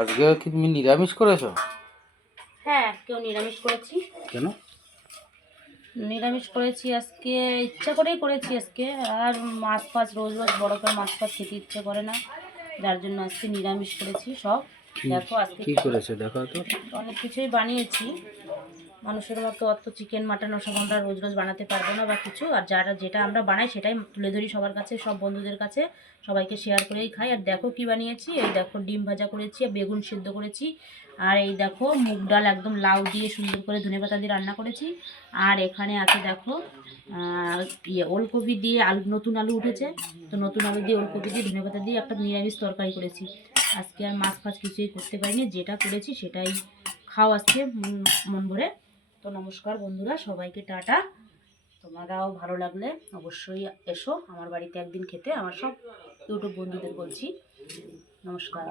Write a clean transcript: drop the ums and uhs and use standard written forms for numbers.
আজকে কি তুমি নিরামিষ করেছো? হ্যাঁ, আজকেও নিরামিষ করেছি। কেন? নিরামিষ করেছি আজকে, ইচ্ছা করেই করেছি আজকে। আর মাছ ফাছ রোজ রোজ বড় করে মাছ ফাছ খেতে ইচ্ছে করে না, যার জন্য আজকে নিরামিষ করেছি সব। কি দেখো আজকে কি করেছো দেখো তো। অনেক কিছুই বানিয়েছি। মানুষের মতো অত চিকেন মাটন ওসব আমরা রোজ রোজ বানাতে পারবো না বা কিছু, আর যারা যেটা আমরা বানাই সেটাই তুলে ধরি সবার কাছে, সব বন্ধুদের কাছে, সবাইকে শেয়ার করেই খাই। আর দেখো কি বানিয়েছি, এই দেখো ডিম ভাজা করেছি, আর বেগুন সিদ্ধ করেছি, আর এই দেখো মুগ ডাল একদম লাউ দিয়ে সুন্দর করে ধনেপাতা দিয়ে রান্না করেছি। আর এখানে আছে দেখো ওলকপি দিয়ে আলু, নতুন আলু উঠেছে, তো নতুন আলু দিয়ে ওলকপি দিয়ে ধনেপাতা দিয়ে একটা নিরামিষ তরকারি করেছি। আজকে আর মাছ ফাছ কিছুই করতে পারিনি, যেটা করেছি সেটাই খাও আজকে মন ভরে। তো নমস্কার বন্ধুরা, সবাইকে টাটা। তোমরাও ভালো লাগলে অবশ্যই এসো আমার বাড়িতে একদিন খেতে, আমার সব ইউটিউব বন্ধুদের বলছি। নমস্কার।